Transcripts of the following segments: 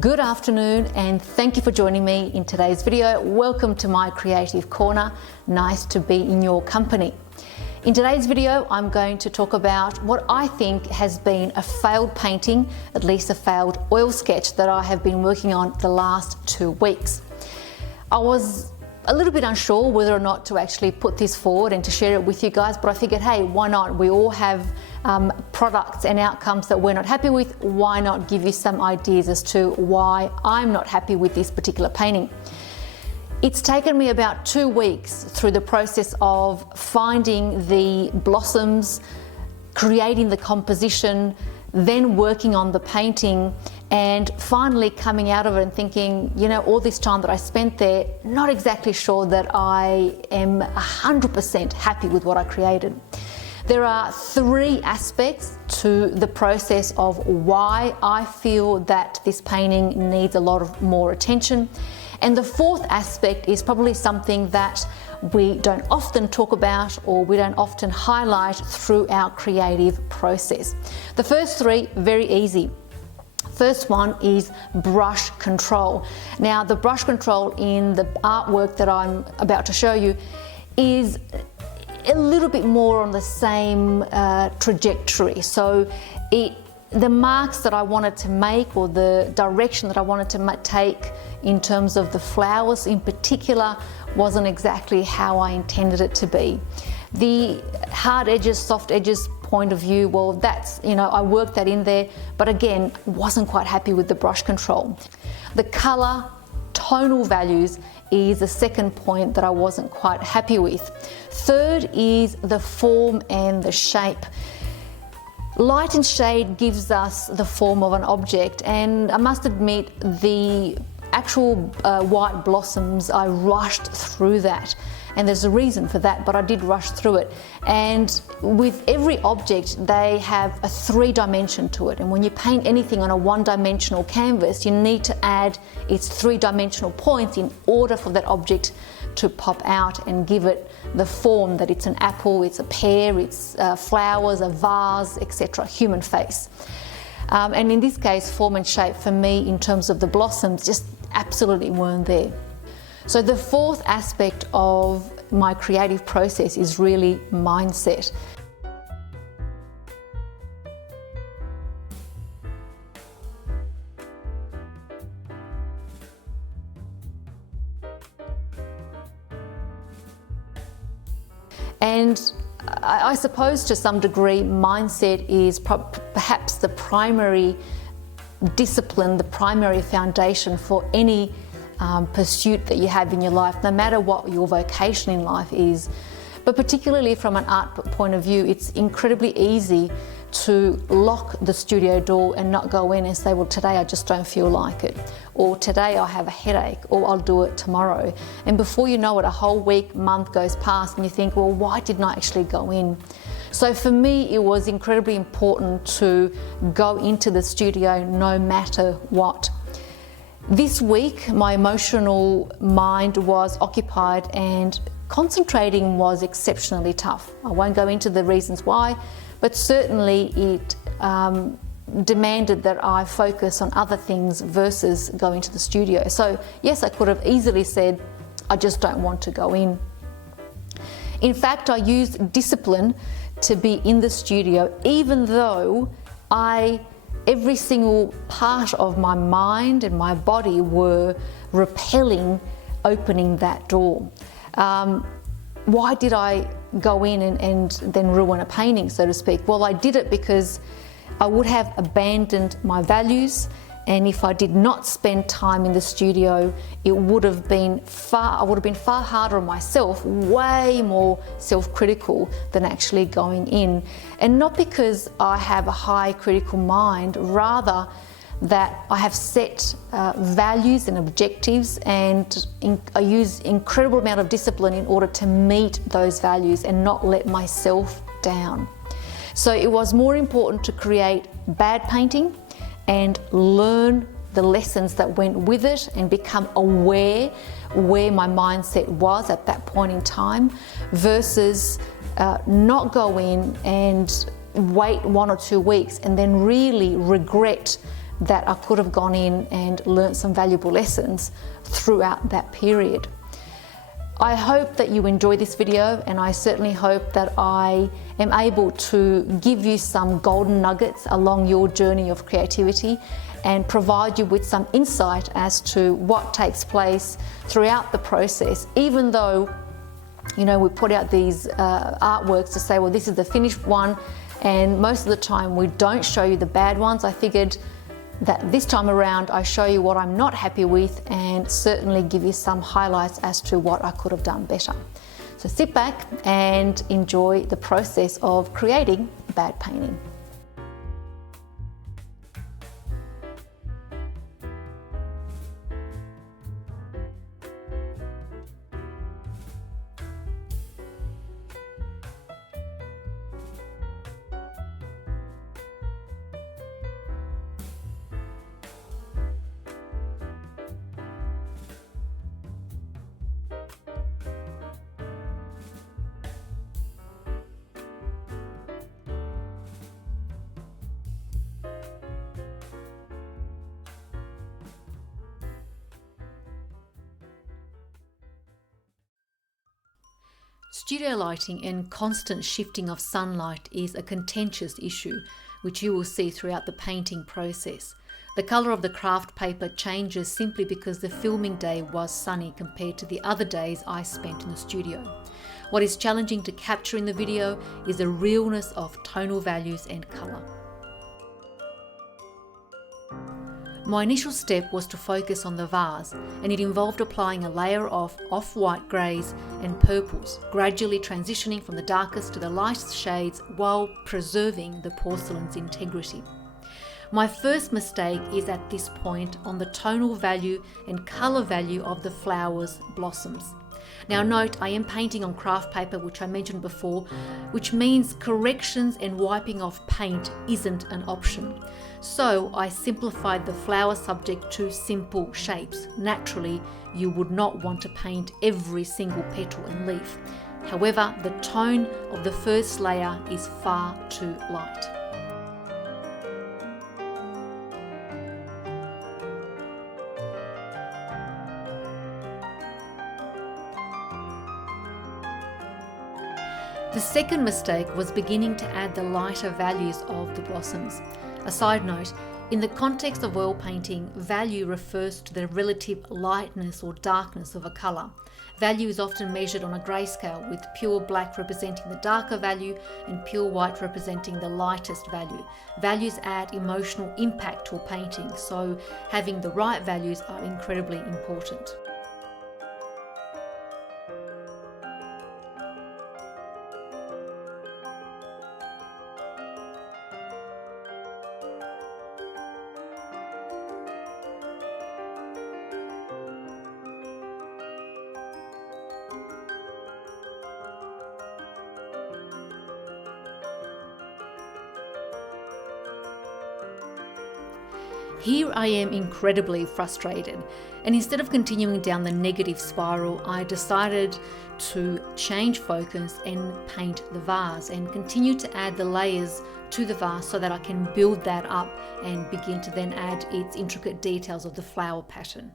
Good afternoon and thank you for joining me in today's video. Welcome to my creative corner. Nice to be in your company. In today's video, I'm going to talk about what I think has been a failed painting, at least a failed oil sketch that I have been working on the last 2 weeks. I was a little bit unsure whether or not to actually put this forward and to share it with you guys, but I figured, hey, why not? We all have products and outcomes that we're not happy with. Why not give you some ideas as to why I'm not happy with this particular painting? It's taken me about 2 weeks through the process of finding the blossoms, creating the composition, then working on the painting, and finally coming out of it and thinking, you know, all this time that I spent there, not exactly sure that I am 100% happy with what I created. There are 3 aspects to the process of why I feel that this painting needs a lot of more attention. And the 4th aspect is probably something that we don't often talk about or we don't often highlight through our creative process. The first 3, very easy. First one is brush control. Now, the brush control in the artwork that I'm about to show you is a little bit more on the same trajectory. So the marks that I wanted to make, or the direction that I wanted to take in terms of the flowers in particular, wasn't exactly how I intended it to be. The hard edges, soft edges point of view, well, that's, you know, I worked that in there, but again, wasn't quite happy with the brush control. The color, tonal values is the second point that I wasn't quite happy with. Third is the form and the shape. Light and shade gives us the form of an object, and I must admit the actual white blossoms, I rushed through that, and there's a reason for that, but I did rush through it. And with every object, they have a 3-dimension to it, and when you paint anything on a 1-dimensional canvas, you need to add its 3-dimensional points in order for that object to pop out and give it the form that it's an apple, it's a pear, it's flowers, a vase, etc., human face. And in this case, form and shape for me in terms of the blossoms just absolutely weren't there. So the 4th aspect of my creative process is really mindset. And I suppose to some degree, mindset is perhaps the primary discipline, the primary foundation for any pursuit that you have in your life, no matter what your vocation in life is. But particularly from an art point of view, it's incredibly easy to lock the studio door and not go in and say, well, today I just don't feel like it, or today I have a headache, or I'll do it tomorrow. And before you know it, a whole week, month goes past and you think, well, why didn't I actually go in? So for me, it was incredibly important to go into the studio no matter what. This week, my emotional mind was occupied and concentrating was exceptionally tough. I won't go into the reasons why, but certainly it demanded that I focus on other things versus going to the studio. So yes, I could have easily said, I just don't want to go in. In fact, I used discipline to be in the studio, even though every single part of my mind and my body were repelling opening that door. Why did I go in and then ruin a painting, so to speak? Well, I did it because I would have abandoned my values, and if I did not spend time in the studio, I would have been far harder on myself, way more self-critical than actually going in. And not because I have a high critical mind, rather that I have set values and objectives, and I use incredible amount of discipline in order to meet those values and not let myself down. So it was more important to create bad painting and learn the lessons that went with it and become aware where my mindset was at that point in time, versus not go in and wait 1 or 2 weeks and then really regret that I could have gone in and learnt some valuable lessons throughout that period. I hope that you enjoy this video, and I certainly hope that I am able to give you some golden nuggets along your journey of creativity and provide you with some insight as to what takes place throughout the process. Even though, you know, we put out these artworks to say, well, this is the finished one, and most of the time we don't show you the bad ones. I figured that this time around I show you what I'm not happy with and certainly give you some highlights as to what I could have done better. So sit back and enjoy the process of creating bad painting. Studio lighting and constant shifting of sunlight is a contentious issue, which you will see throughout the painting process. The colour of the craft paper changes simply because the filming day was sunny compared to the other days I spent in the studio. What is challenging to capture in the video is the realness of tonal values and colour. My initial step was to focus on the vase, and it involved applying a layer of off-white greys and purples, gradually transitioning from the darkest to the lightest shades while preserving the porcelain's integrity. My first mistake is at this point on the tonal value and colour value of the flowers' blossoms. Now note, I am painting on craft paper, which I mentioned before, which means corrections and wiping off paint isn't an option. So I simplified the flower subject to simple shapes. Naturally, you would not want to paint every single petal and leaf. However, the tone of the first layer is far too light. The second mistake was beginning to add the lighter values of the blossoms. A side note, in the context of oil painting, value refers to the relative lightness or darkness of a colour. Value is often measured on a grayscale, with pure black representing the darker value and pure white representing the lightest value. Values add emotional impact to a painting, so having the right values are incredibly important. Here I am incredibly frustrated, and instead of continuing down the negative spiral, I decided to change focus and paint the vase and continue to add the layers to the vase so that I can build that up and begin to then add its intricate details of the flower pattern.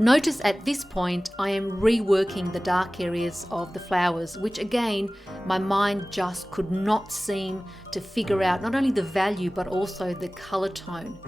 Notice at this point I am reworking the dark areas of the flowers, which again my mind just could not seem to figure out not only the value but also the colour tone.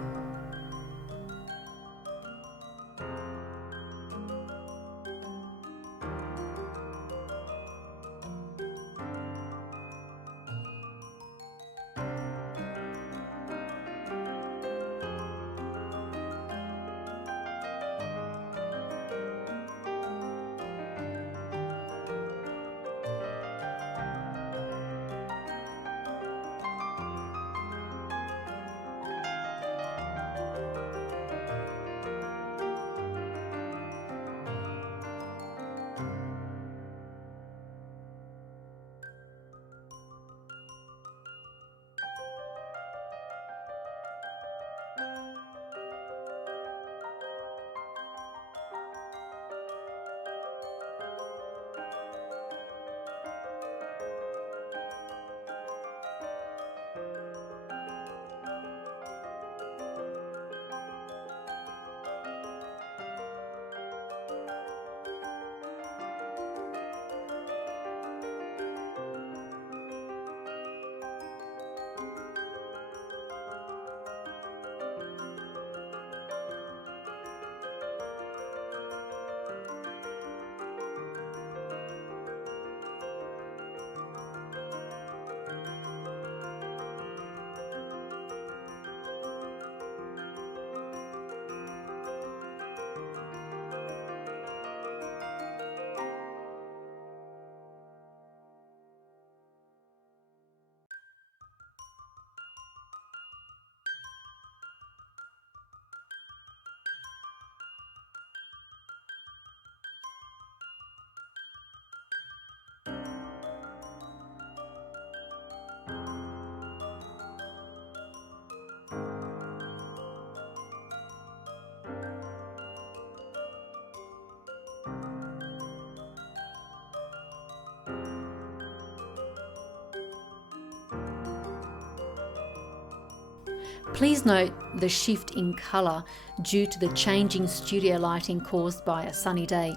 Please note the shift in colour due to the changing studio lighting caused by a sunny day.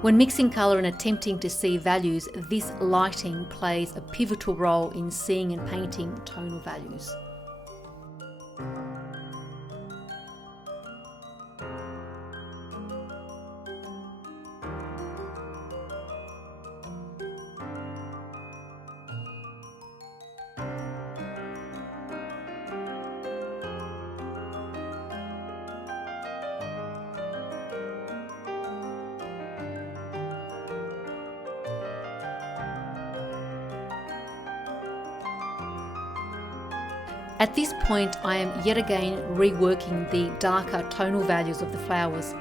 When mixing colour and attempting to see values, this lighting plays a pivotal role in seeing and painting tonal values. At this point, I am yet again reworking the darker tonal values of the flowers.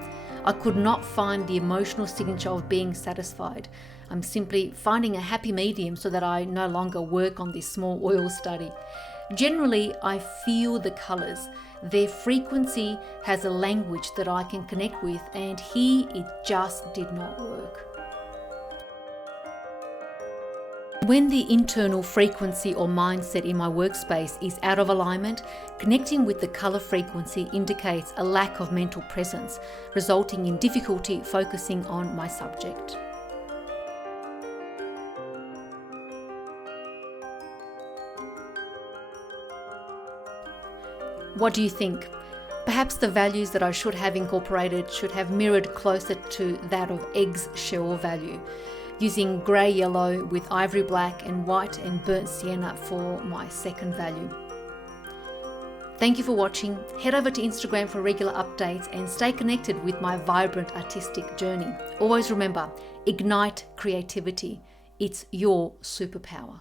I could not find the emotional signature of being satisfied. I'm simply finding a happy medium so that I no longer work on this small oil study. Generally, I feel the colours. Their frequency has a language that I can connect with, and here it just did not work. When the internal frequency or mindset in my workspace is out of alignment, connecting with the colour frequency indicates a lack of mental presence, resulting in difficulty focusing on my subject. What do you think? Perhaps the values that I should have incorporated should have mirrored closer to that of eggshell value, using grey yellow with ivory black and white and burnt sienna for my second value. Thank you for watching. Head over to Instagram for regular updates and stay connected with my vibrant artistic journey. Always remember, ignite creativity. It's your superpower.